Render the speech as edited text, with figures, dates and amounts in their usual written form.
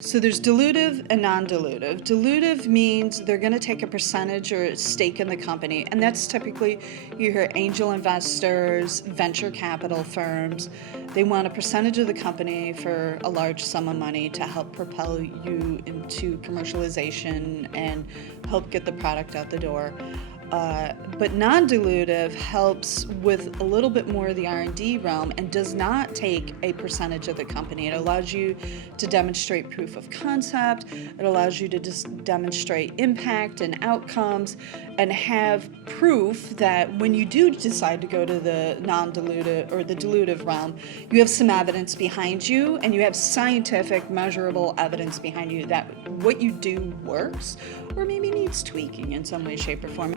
So there's dilutive and non-dilutive. Dilutive means they're going to take a percentage or a stake in the company, and that's typically, you hear angel investors, venture capital firms. They want a percentage of the company for a large sum of money to help propel you into commercialization and help get the product out the door. But non-dilutive helps with a little bit more of the R&D realm and does not take a percentage of the company. It allows you to demonstrate proof of concept. It allows you to demonstrate impact and outcomes and have proof that when you do decide to go to the non-dilutive or the dilutive realm, you have some evidence behind you and you have scientific, measurable evidence behind you that what you do works or maybe needs tweaking in some way, shape, or form.